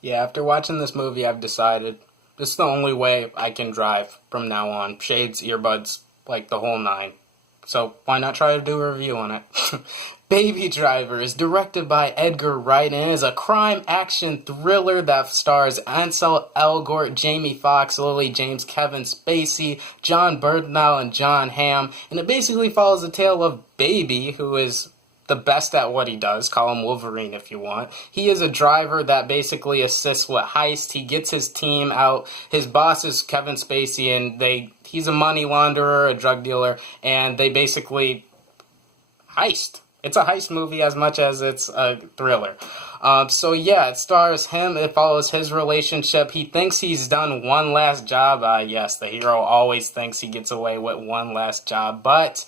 Yeah, after watching this movie, I've decided this is the only way I can drive from now on. Shades, earbuds, like the whole nine. So why not try to do a review on it? Baby Driver is directed by Edgar Wright and is a crime action thriller that stars Ansel Elgort, Jamie Foxx, Lily James, Kevin Spacey, John Bernthal, and John Hamm. And it basically follows the tale of Baby, who is the best at what he does. Call him Wolverine if you want. He is a driver that basically assists with heist. He gets his team out. His boss is Kevin Spacey, and he's a money launderer, a drug dealer, and they basically heist. It's a heist movie as much as it's a thriller. So yeah, it stars him. It follows his relationship. He thinks he's done one last job. Yes, the hero always thinks he gets away with one last job, but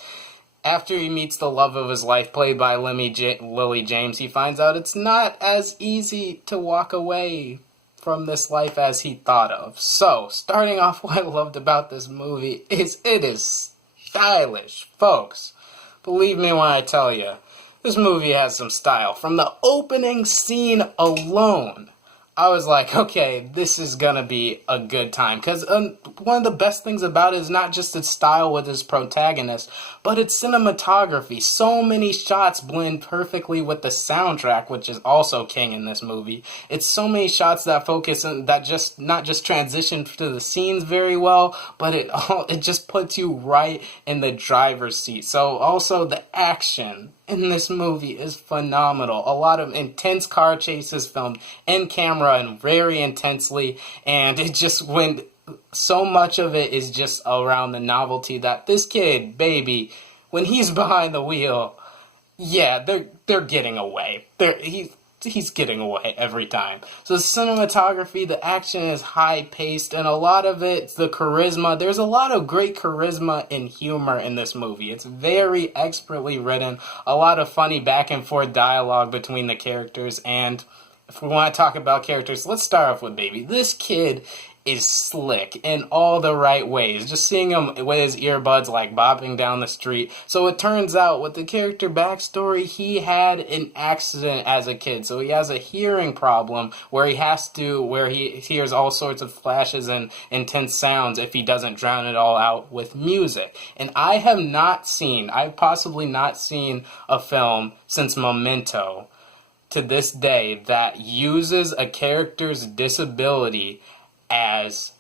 after he meets the love of his life, played by Lily James, he finds out it's not as easy to walk away from this life as he thought of. So, starting off, what I loved about this movie is it is stylish, folks. Believe me when I tell you, this movie has some style. From the opening scene alone, I was like, okay, this is gonna be a good time. Because one of the best things about it is not just its style with its protagonist, but its cinematography. So many shots blend perfectly with the soundtrack, which is also king in this movie. It's so many shots that focus on that just not just transition to the scenes very well, but it just puts you right in the driver's seat. So also the action in this movie is phenomenal. A lot of intense car chases filmed in camera and very intensely, and it just went, so much of it is just around the novelty that this kid, Baby, when he's behind the wheel, yeah, they're getting away. He's getting away every time. So the cinematography, the action is high paced, and a lot of it's the charisma. There's a lot of great charisma and humor in this movie. It's very expertly written, a lot of funny back and forth dialogue between the characters, and if we want to talk about characters, let's start off with Baby. This kid is slick in all the right ways. Just seeing him with his earbuds like bopping down the street. So it turns out with the character backstory, he had an accident as a kid. So he has a hearing problem where he hears all sorts of flashes and intense sounds if he doesn't drown it all out with music. And I've possibly not seen a film since Memento to this day that uses a character's disability as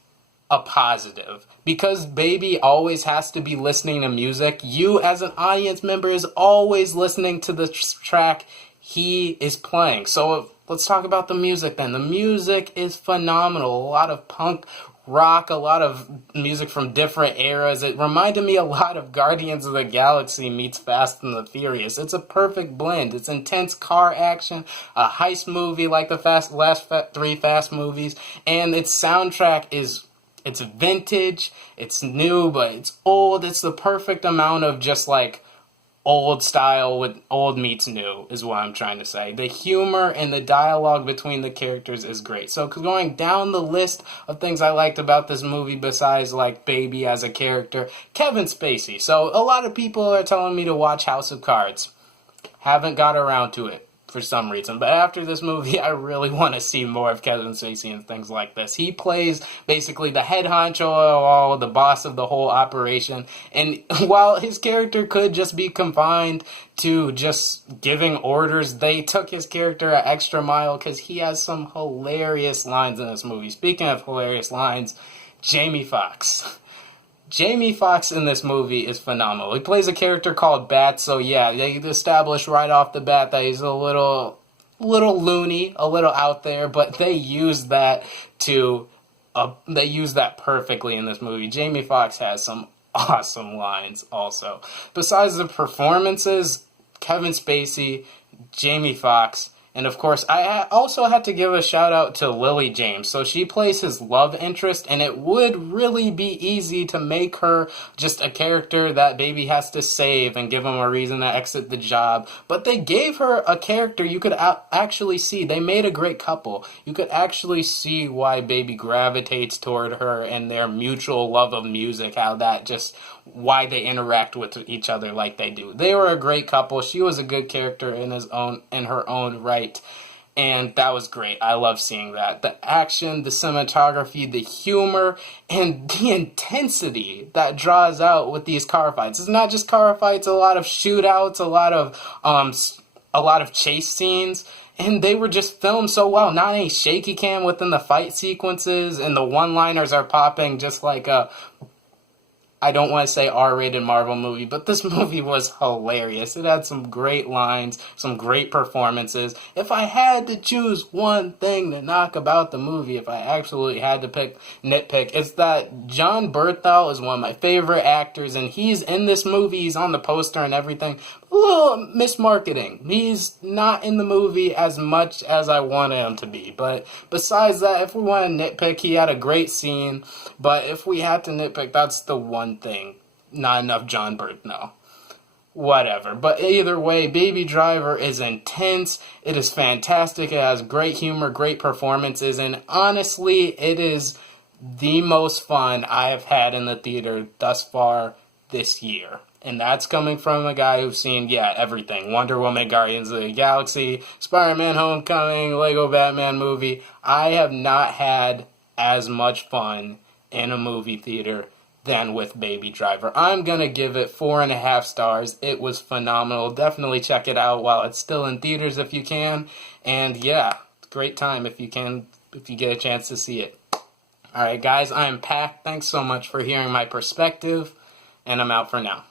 a positive. Because Baby always has to be listening to music, you as an audience member is always listening to the track he is playing. So let's talk about the music then. The music is phenomenal. A lot of punk rock, a lot of music from different eras. It reminded me a lot of Guardians of the Galaxy meets Fast and the Furious. It's a perfect blend. It's intense car action, a heist movie like the last three Fast movies, and its soundtrack it's vintage, it's new, but it's old. It's the perfect amount of just like old style with old meets new is what I'm trying to say. The humor and the dialogue between the characters is great. So going down the list of things I liked about this movie besides like Baby as a character, Kevin Spacey. So a lot of people are telling me to watch House of Cards. Haven't got around to it for some reason. But after this movie, I really want to see more of Kevin Spacey and things like this. He plays basically the head honcho, the boss of the whole operation. And while his character could just be confined to just giving orders, they took his character an extra mile because he has some hilarious lines in this movie. Speaking of hilarious lines, Jamie Foxx. Jamie Foxx in this movie is phenomenal. He plays a character called Bat, so yeah, they established right off the bat that he's a little loony, a little out there, but they use that perfectly in this movie. Jamie Foxx has some awesome lines also. Besides the performances, Kevin Spacey, Jamie Foxx, and of course, I also had to give a shout out to Lily James. So she plays his love interest, and it would really be easy to make her just a character that Baby has to save and give him a reason to exit the job. But they gave her a character you could actually see. They made a great couple. You could actually see why Baby gravitates toward her and their mutual love of music, why they interact with each other like they do. They were a great couple. She was a good character in her own right. And that was great. I love seeing that. The action, the cinematography, the humor, and the intensity that draws out with these car fights. It's not just car fights, a lot of shootouts, a lot of chase scenes. And they were just filmed so well. Not any shaky cam within the fight sequences, and the one-liners are popping just like I don't want to say R-rated Marvel movie, but this movie was hilarious. It had some great lines, some great performances. If I had to choose one thing to knock about the movie, if I absolutely had to nitpick, it's that John Bernthal is one of my favorite actors, and he's in this movie. He's on the poster and everything. A little mismarketing. He's not in the movie as much as I wanted him to be. But besides that, if we want to nitpick, he had a great scene. But if we had to nitpick, that's the one thing. Not enough John Bernthal. Whatever. But either way, Baby Driver is intense. It is fantastic. It has great humor, great performances. And honestly, it is the most fun I have had in the theater thus far this year. And that's coming from a guy who's seen, everything. Wonder Woman, Guardians of the Galaxy, Spider-Man Homecoming, Lego Batman movie. I have not had as much fun in a movie theater than with Baby Driver. I'm going to give it 4.5 stars. It was phenomenal. Definitely check it out while it's still in theaters if you can. And great time if you get a chance to see it. Alright guys, I am Pac. Thanks so much for hearing my perspective. And I'm out for now.